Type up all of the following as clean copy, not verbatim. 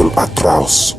evil Atraus.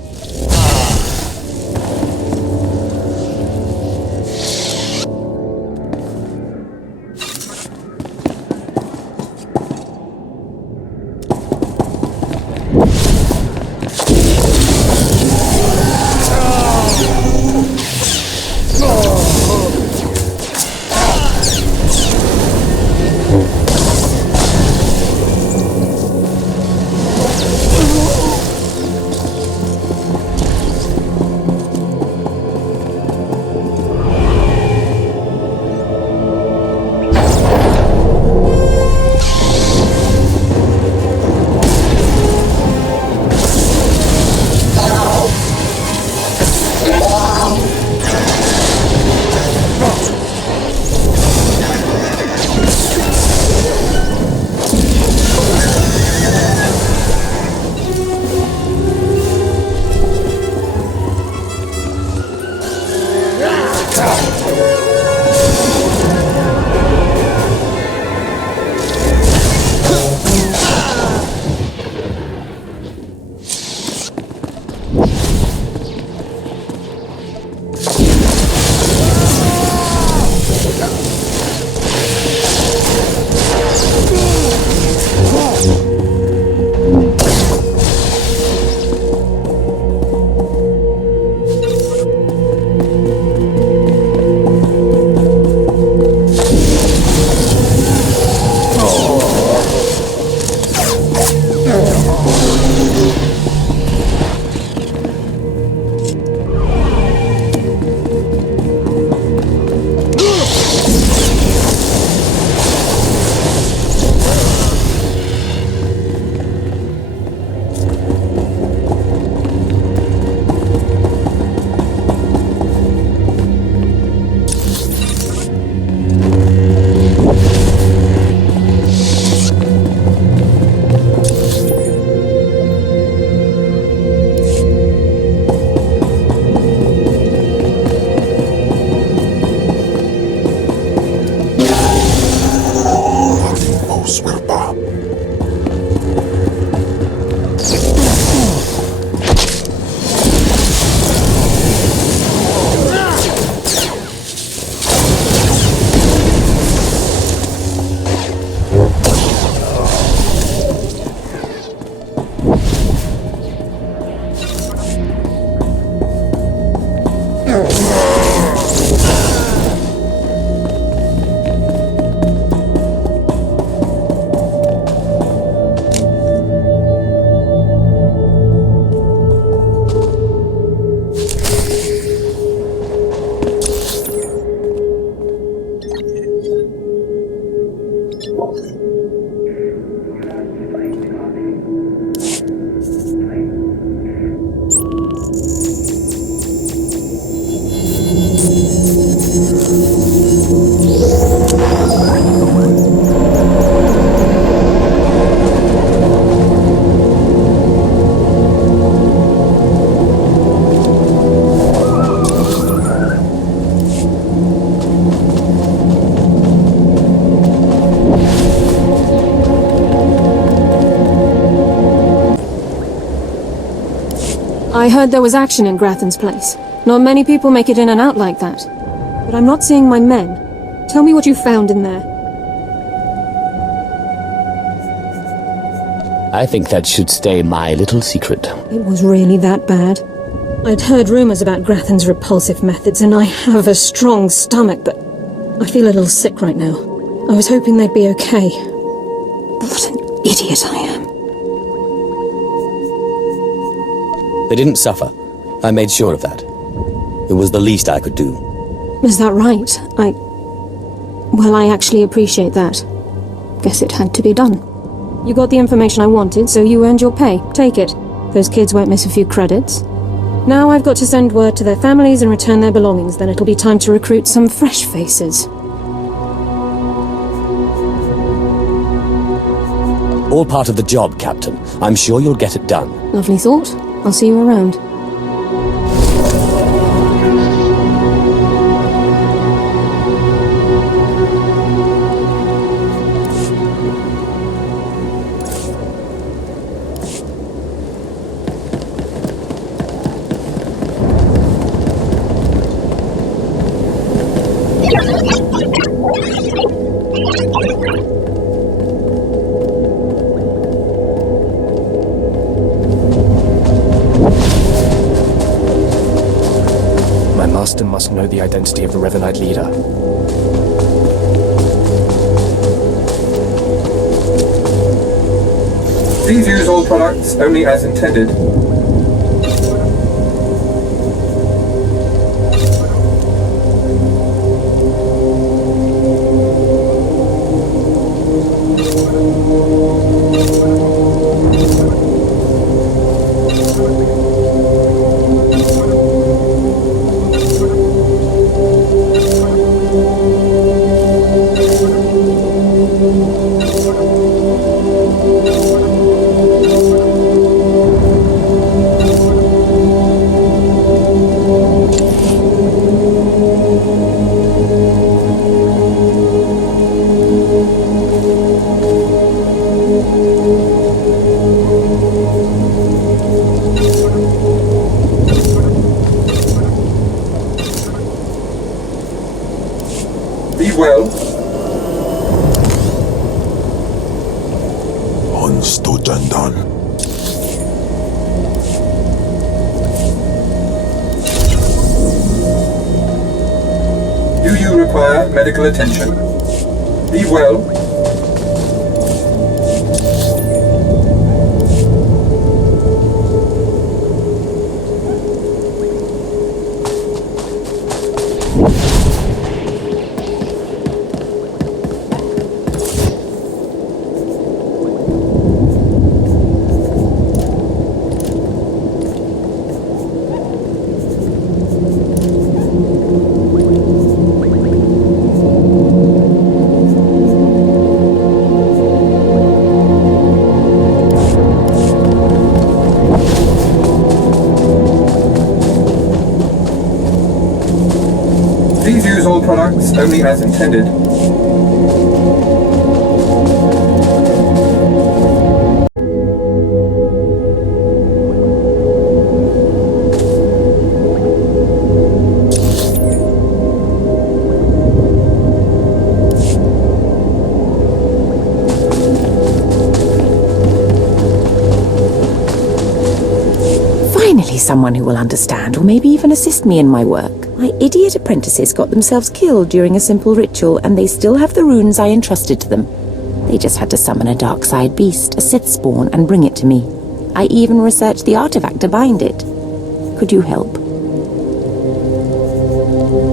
I heard there was action in Grathan's place. Not many people make it in and out like that. But I'm not seeing my men. Tell me what you found in there. I think that should stay my little secret. It was really that bad. I'd heard rumors about Grathan's repulsive methods, and I have a strong stomach, but I feel a little sick right now. I was hoping they'd be okay. What an idiot I am. They didn't suffer. I made sure of that. It was the least I could do. Is that right? Well, I actually appreciate that. Guess it had to be done. You got the information I wanted, so you earned your pay. Take it. Those kids won't miss a few credits. Now I've got to send word to their families and return their belongings, then it'll be time to recruit some fresh faces. All part of the job, Captain. I'm sure you'll get it done. Lovely thought. I'll see you around. My master must know the identity of the Revenite leader. Please use all products only as intended. Be well. Understood and done. Do you require medical attention? Be well. Please use all products only as intended. Finally, someone who will understand, or maybe even assist me in my work. My idiot apprentices got themselves killed during a simple ritual, and they still have the runes I entrusted to them. They just had to summon a dark side beast, a Sith spawn, and bring it to me. I even researched the artifact to bind it. Could you help?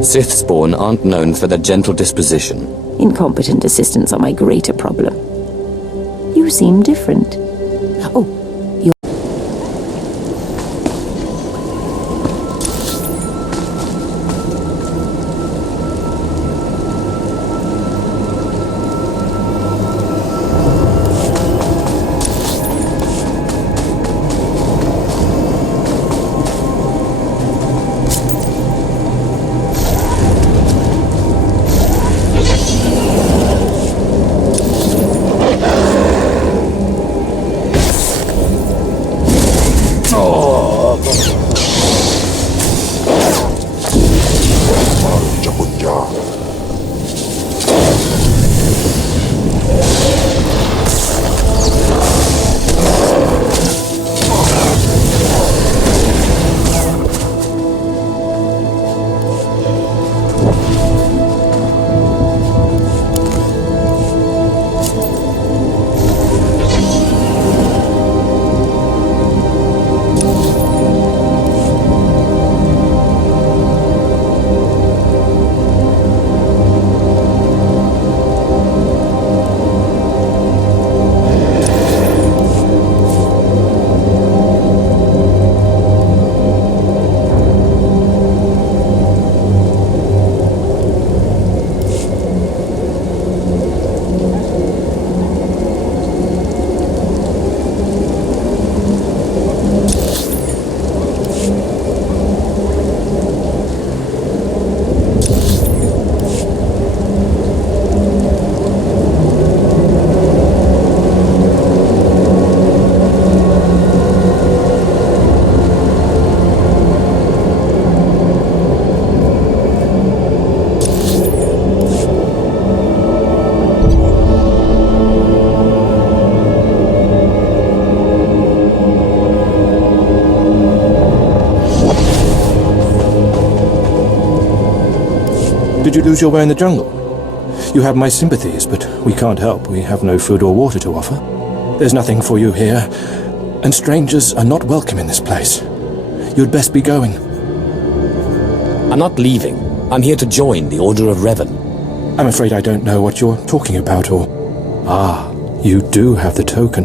Sith spawn aren't known for their gentle disposition. Incompetent assistants are my greater problem. You seem different. Oh, you're... Did you lose your way in the jungle? You have my sympathies, but we can't help. We have no food or water to offer. There's nothing for you here, and strangers are not welcome in this place. You'd best be going. I'm not leaving. I'm here to join the Order of Reven. I'm afraid I don't know what you're talking about, or... Ah, you do have the token.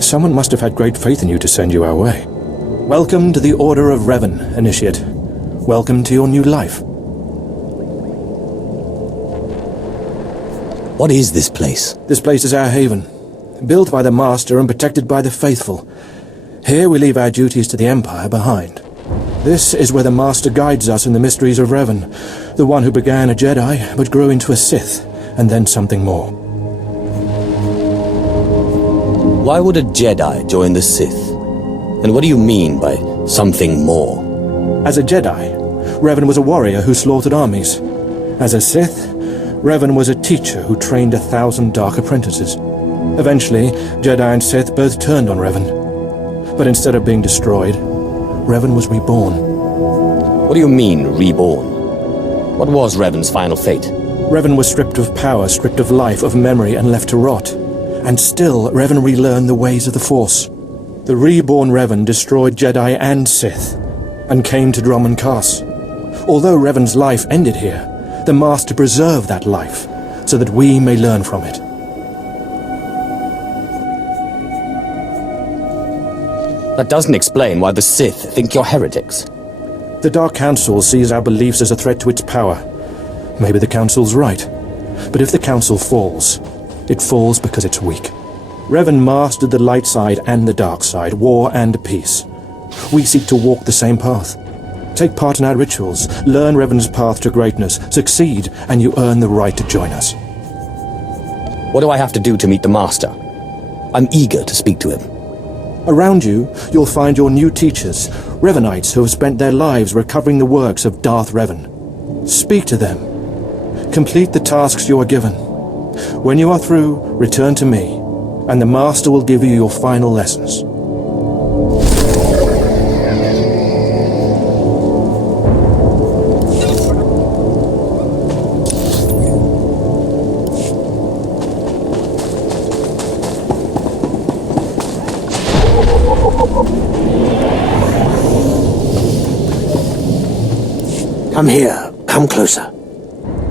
Someone must have had great faith in you to send you our way. Welcome to the Order of Reven, Initiate. Welcome to your new life. What is this place? This place is our haven. Built by the Master and protected by the faithful. Here we leave our duties to the Empire behind. This is where the Master guides us in the mysteries of Reven, the one who began a Jedi, but grew into a Sith, and then something more. Why would a Jedi join the Sith? And what do you mean by something more? As a Jedi, Reven was a warrior who slaughtered armies. As a Sith, Reven was a teacher who trained 1,000 dark apprentices. Eventually, Jedi and Sith both turned on Reven. But instead of being destroyed, Reven was reborn. What do you mean, reborn? What was Reven's final fate? Reven was stripped of power, stripped of life, of memory, and left to rot. And still, Reven relearned the ways of the Force. The reborn Reven destroyed Jedi and Sith, and came to Dromund Kaas. Although Reven's life ended here, the Master preserved that life, so that we may learn from it. That doesn't explain why the Sith think you're heretics. The Dark Council sees our beliefs as a threat to its power. Maybe the Council's right. But if the Council falls, it falls because it's weak. Reven mastered the light side and the dark side, war and peace. We seek to walk the same path. Take part in our rituals, learn Reven's path to greatness, succeed, and you earn the right to join us. What do I have to do to meet the Master? I'm eager to speak to him. Around you, you'll find your new teachers, Revenites who have spent their lives recovering the works of Darth Reven. Speak to them. Complete the tasks you are given. When you are through, return to me, and the Master will give you your final lessons. Come here. Come closer.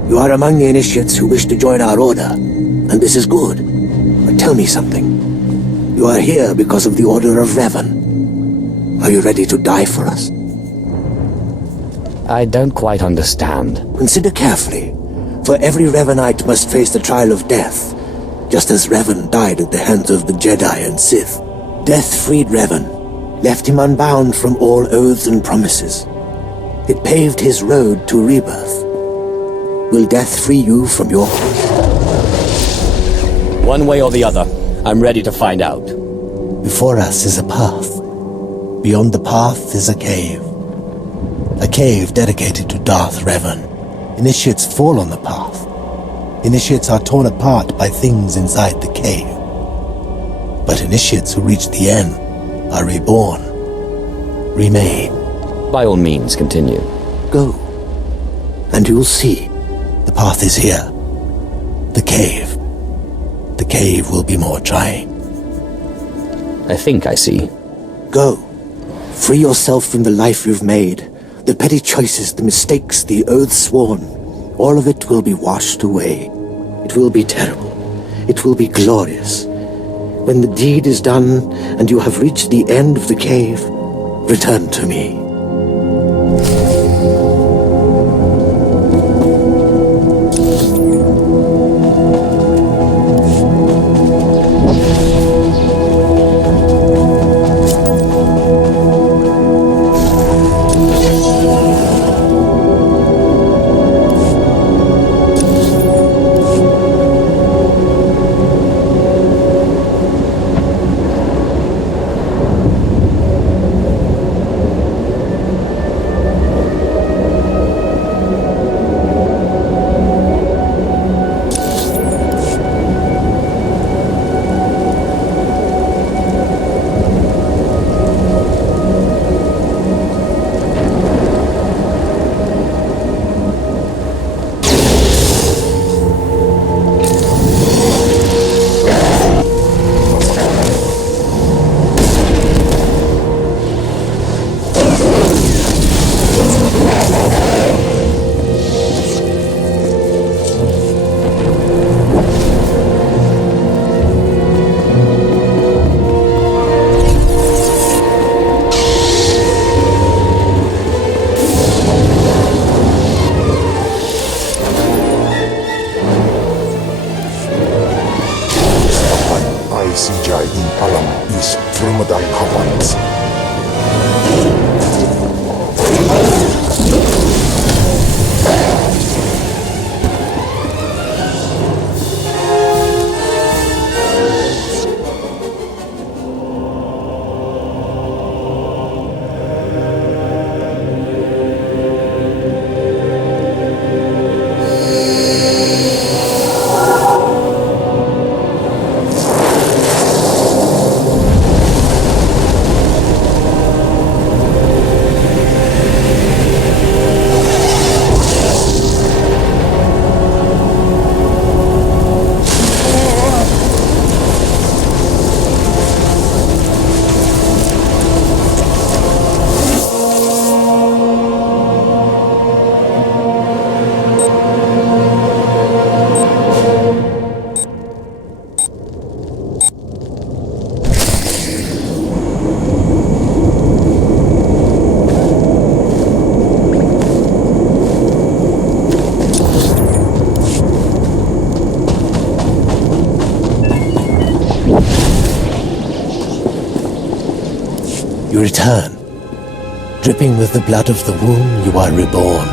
You are among the initiates who wish to join our order, and this is good. But tell me something. You are here because of the Order of Reven. Are you ready to die for us? I don't quite understand. Consider carefully, for every Revenite must face the trial of death, just as Reven died at the hands of the Jedi and Sith. Death freed Reven, left him unbound from all oaths and promises. It paved his road to rebirth. Will death free you from your... One way or the other, I'm ready to find out. Before us is a path. Beyond the path is a cave. A cave dedicated to Darth Reven. Initiates fall on the path. Initiates are torn apart by things inside the cave. But initiates who reach the end are reborn, remade. By all means, continue. Go, and you'll see. The path is here. The cave. The cave will be more trying. I think I see. Go. Free yourself from the life you've made. The petty choices, the mistakes, the oaths sworn. All of it will be washed away. It will be terrible. It will be glorious. When the deed is done, and you have reached the end of the cave, return to me. sijay in alam is Ramadan Hawans. You return. Dripping with the blood of the womb, you are reborn.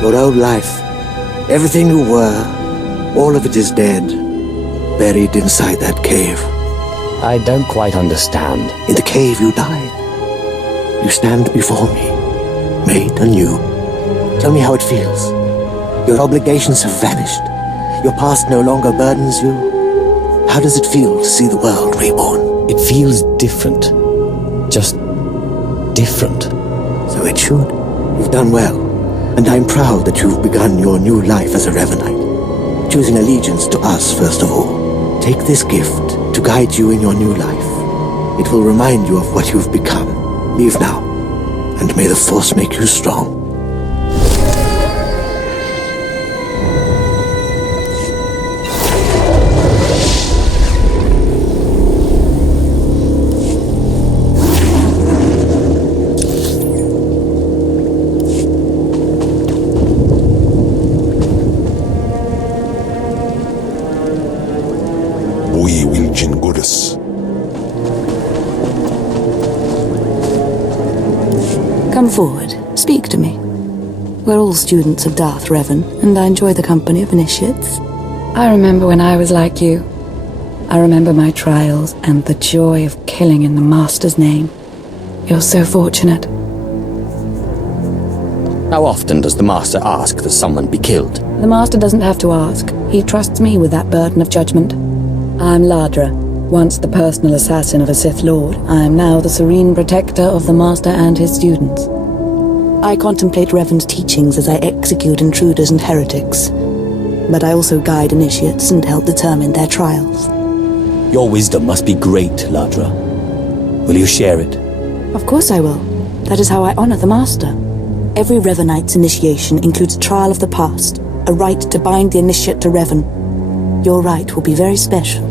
Your old life, everything you were, all of it is dead, buried inside that cave. I don't quite understand. In the cave you died. You stand before me, made anew. Tell me how it feels. Your obligations have vanished. Your past no longer burdens you. How does it feel to see the world reborn? It feels different. Just different. So it should. You've done well. And I'm proud that you've begun your new life as a Revenite, choosing allegiance to us first of all. Take this gift to guide you in your new life. It will remind you of what you've become. Leave now, and may the Force make you strong. Come forward. Speak to me. We're all students of Darth Revan, and I enjoy the company of initiates. I remember when I was like you. I remember my trials and the joy of killing in the Master's name. You're so fortunate. How often does the Master ask that someone be killed? The Master doesn't have to ask. He trusts me with that burden of judgment. I'm Ladra, once the personal assassin of a Sith Lord. I am now the serene protector of the Master and his students. I contemplate Revan's teachings as I execute intruders and heretics. But I also guide initiates and help determine their trials. Your wisdom must be great, Ladra. Will you share it? Of course I will. That is how I honor the Master. Every Revanite's initiation includes a trial of the past, a rite to bind the initiate to Revan. Your rite will be very special.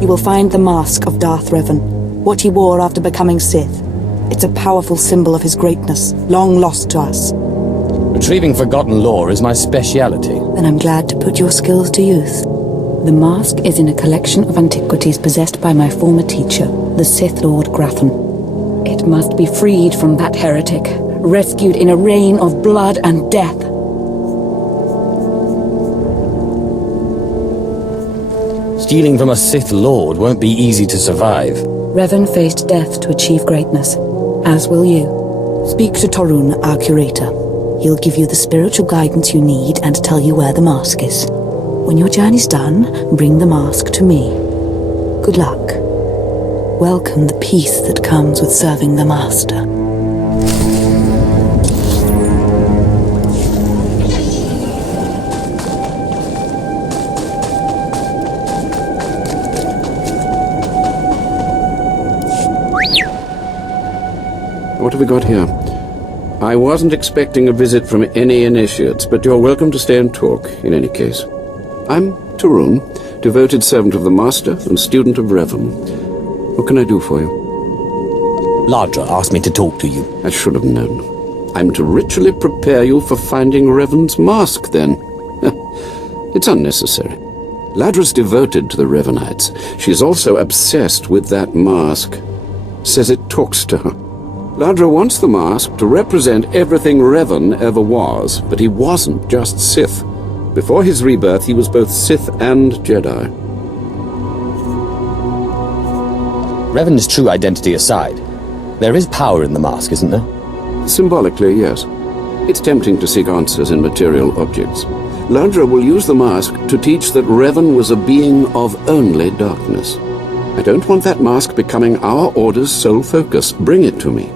You will find the mask of Darth Revan, what he wore after becoming Sith. It's a powerful symbol of his greatness, long lost to us. Retrieving forgotten lore is my speciality. Then I'm glad to put your skills to use. The mask is in a collection of antiquities possessed by my former teacher, the Sith Lord Grafton. It must be freed from that heretic, rescued in a rain of blood and death. Stealing from a Sith Lord won't be easy to survive. Revan faced death to achieve greatness, as will you. Speak to Torun, our curator. He'll give you the spiritual guidance you need and tell you where the mask is. When your journey's done, bring the mask to me. Good luck. Welcome the peace that comes with serving the Master. What have we got here? I wasn't expecting a visit from any initiates, but you're welcome to stay and talk, in any case. I'm Torun, devoted servant of the Master and student of Reven. What can I do for you? Ladra asked me to talk to you. I should have known. I'm to ritually prepare you for finding Revan's mask, then. It's unnecessary. Ladra's devoted to the Revenites. She's also obsessed with that mask. Says it talks to her. Ladra wants the mask to represent everything Reven ever was, but he wasn't just Sith. Before his rebirth, he was both Sith and Jedi. Reven's true identity aside, there is power in the mask, isn't there? Symbolically, yes. It's tempting to seek answers in material objects. Ladra will use the mask to teach that Reven was a being of only darkness. I don't want that mask becoming our Order's sole focus. Bring it to me.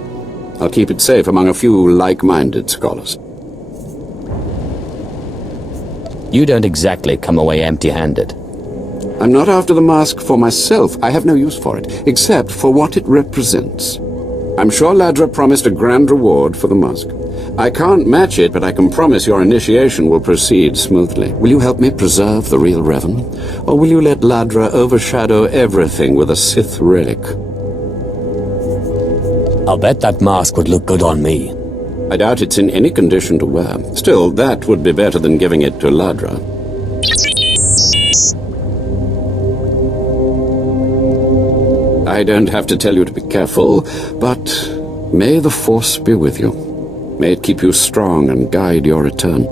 I'll keep it safe among a few like-minded scholars. You don't exactly come away empty-handed. I'm not after the mask for myself. I have no use for it, except for what it represents. I'm sure Ladra promised a grand reward for the mask. I can't match it, but I can promise your initiation will proceed smoothly. Will you help me preserve the real Reven? Or will you let Ladra overshadow everything with a Sith relic? I'll bet that mask would look good on me. I doubt it's in any condition to wear. Still, that would be better than giving it to Ladra. I don't have to tell you to be careful, but may the Force be with you. May it keep you strong and guide your return.